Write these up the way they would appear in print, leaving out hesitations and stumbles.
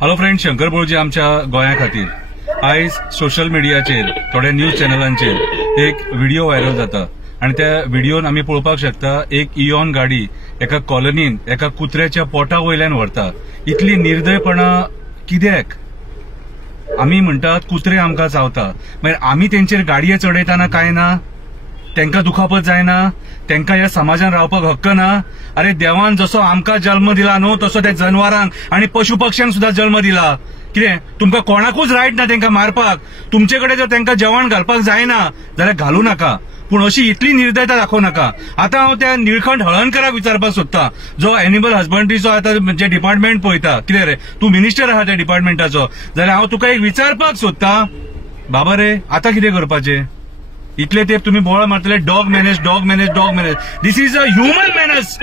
Hello friend, Shankar बोळजी आमच्या गोंया खातीर आयज सोशल मिडियाचेर थोड्या न्यूज चॅनलांचेर एक व्हिडिओ व्हायरल जाता आणि त्या व्हिडिओन आमी पळोवपाक शकता एक इयॉन गाडी एका कॉलनीन एका कुत्र्याच्या पोटा वयल्यान व्हरता. इतली निर्दयपणा कित्याक? आमी म्हणटात कुत्रे आमकां चावता, मागीर आमी तेंचेर गाडये चडयतना काय ना? तेंका दुखापत जायना? तेंका ह्या समाजान रावपाक हक्क ना? अरे देवान जसो आमकां जल्म दिला न्हू तसो त्या जनवारांक आणि पशु पक्ष्यांक सुद्धा जल्म दिला. कितें तुमकां कोणाकूच रायट ना तेंका मारपाक? तुमचे कडेन जर तेंका जेवण घालपाक जायना जाल्यार घालू नाका, पूण अशी इतली निर्दयता दाखोव नाका. आता हांव त्या निळकंठ हळर्णकराक विचारपाक सोदता, जो एनिमल हजबंड्रीचो आता जे डिपार्टमेंट पळयता. कितें रे, तूं मिनिस्टर आहा त्या डिपार्टमेंटाचो, जाल्यार हांव तुका एक विचारपाक सोदता, बाबा रे आता कितें करपाचें? इतले तेप तुम्ही बोळ मारतले dog manage dog manage dog manage. This is a human manners.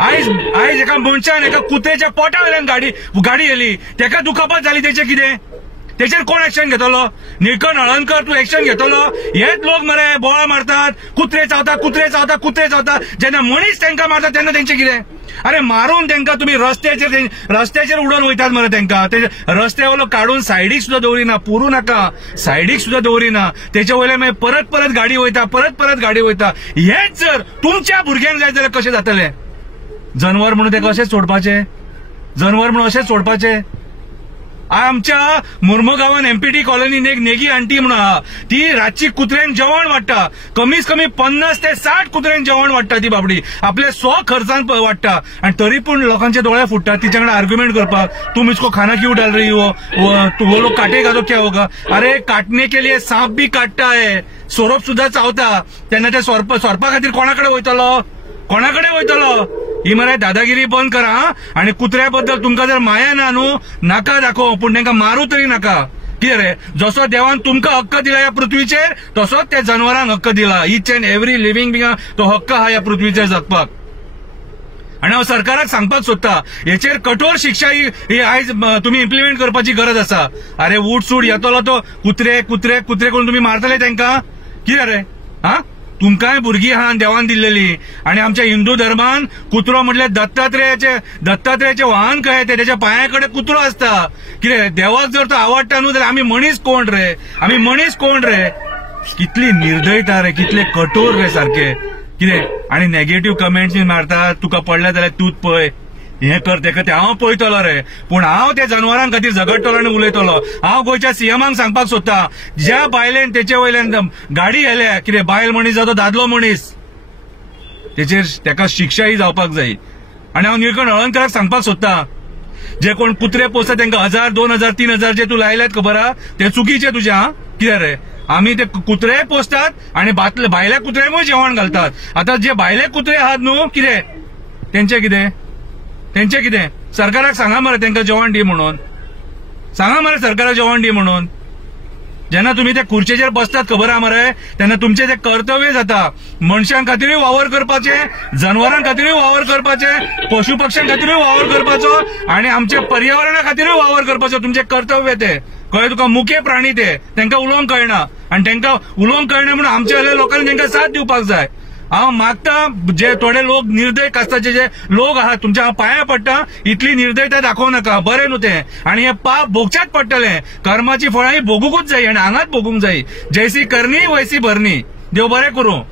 आयज एका मनशान एका कुत्र्याच्या पोटा वयल्यान गाडी येली, तेका दुखापत जाली, तेचे कितें? तेचेर कोण एक्शन घेतलो? निळकंठ हळर्णकर तूं एक्शन घेतलो? हेच लोक मरे बोळ मारतात, कुत्रे चावता कुत्रे चावता कुत्रे चावता. जेन्ना मनीस तेंका मारता तेन्ना तेंचे कितें? अरे मारून तेंका तुम्ही रस्त्याचेर उडोवन वयतात मरे तेंका. रस्त्या वयलो काढून सायडीक सुद्धा दवरिना, पुरू नाका, सायडीक सुद्धा दवरिना. तेच्या वयल्यान मागीर परत गाडी वयता, परत गाडी वयता. हेच जर तुमच्या भुरग्यांक जाय जाल्यार कशें जातलें? जनवर म्हणून तेका अशेंच सोडपाचें? जनवर म्हणून अशेंच सोडपाचें? आमच्या मुर्मुगांवान एमपीटी कॉलनीन एक नेगी आंटी म्हणून आहा, ती रातची कुत्र्यांक जेवण वाडटा. कमीत कमी 50 ते 60 कुत्र्यांक जेवण वाडटा ती बाबडी, आपल्या खर्चान वाडटा. आणि तरी पूण लोकांचे दोळे फुटतात तिच्या कडेन आर्ग्युमेंट करपाक. तुम इसको खाना क्यों डाल रही हो? वो लोग काटेगा तो क्या होगा? अरे काटने के लिए सांप भी काटता है, सोरोप सुद्धा चावता. तेन्ना ते सोरपा खातीर कोणाकडे वयतलो? ही मरे दादागिरी बंद करा. आणि कुत्र्याबद्दल तुमकां जर माया ना न्हू, नाका दाखोव, पूण तेंका मारू तरी नाका. कितें रे, जसो देवान तुमकां हक्क दिला ह्या पृथ्वीचेर तसोच त्या जनवरांक हक्क दिला. इच अँड एव्हरी लिव्हिंग बिंगाक तो हक्क हा ह्या पृथ्वीचेर जगपाक. आणि हांव सरकाराक सांगपाक सोदता, हेचेर कठोर शिक्षा ही आयज तुम्ही इम्प्लिमेंट करपाची गरज आसा. अरे उठसूट येतलो तो कुत्रे करून तुम्ही मारतले तेंका? कितें रे? हा, तुमकांय भुरगीं आहा देवान दिल्लेली. आणि आमच्या हिंदू धर्मान कुत्रो म्हटल्यार दत्तात्रेयाचे वाहन कहे ते, त्याच्या पांयाकडे कुत्रो असता. कितें देवाक जर तो आवडटा न्हू जाल्यार आमी मनीस कोण रे? कितली निर्दयता रे, कितले कठोर रे सारखे. कितें आणि नेगेटिव्ह कमेंट्स मारतात, तुका पडल्या जाल्यार तूच पळय, हे कर ते कर. हांव पळयतलो रे, पूण हांव त्या जनवरां खातीर झगडटलो आनी उलयतलो. हांव गोंयच्या सीएमांक सांगपाक सोदता, ज्या बायलेन तेचे वयल्यान गाडी येल्या, कितें बायल मनीस जातो दादलो मनीस, तेका शिक्षा ही जावपाक जाय. आणि हांव निळकंठ हळर्णकराक सांगपाक सोदता, जे कोण कुत्रे पोसतात तेंका 1000, 2000, 3000 जे तूं लायल्यात खबर आहा, ते चुकीचे तुज्या. कितें रे, आमी ते कुत्रे पोसतात आणि भायल्या कुत्र्यांकूय जेवण घालतात. आता जे भायले कुत्रे आहात न्हू, कितें तेंचे कितें? सरकाराक सांगा मरे तेंका जेवण दी म्हणून. सांगा मरे सरकाराक जेवण दी म्हणून. जेन्ना तुम्ही त्या खुर्चेचेर बसतात खबर आहा मरे, तेन्ना तुमचे ते कर्तव्य जाता मनशां खातीरूय वावर करपाचे, जनवरां खातीरूय वावर करपाचे, पशु पक्ष्यां खातीरूय वावर करपाचो, आणि आमच्या पर्यावरणा खातीरूय वावर करपाचो. तुमचे कर्तव्य ते कळ्ळें तुका? मुखे प्राणी तेंका उलोवंक कळना, आणि तेंका उलोवंक कळना म्हणून आमच्या लोकांनी तेंका साथ दिवपाक जाय. हांव मागता, जे थोडे लोक निर्दय कास्ताचे जे लोक आहात, तुमच्या पांया पडटा, इतली निर्दयता दाखोव नाका. बरें न्हू तें? आणि हे पाप भोगच्याच पडटलें. कर्माची फळां ही भोगूंकूच जाय आणि हांगाच भोगूंक जाय. जैसी करनी वैसी भरनी. देव बरें करूं.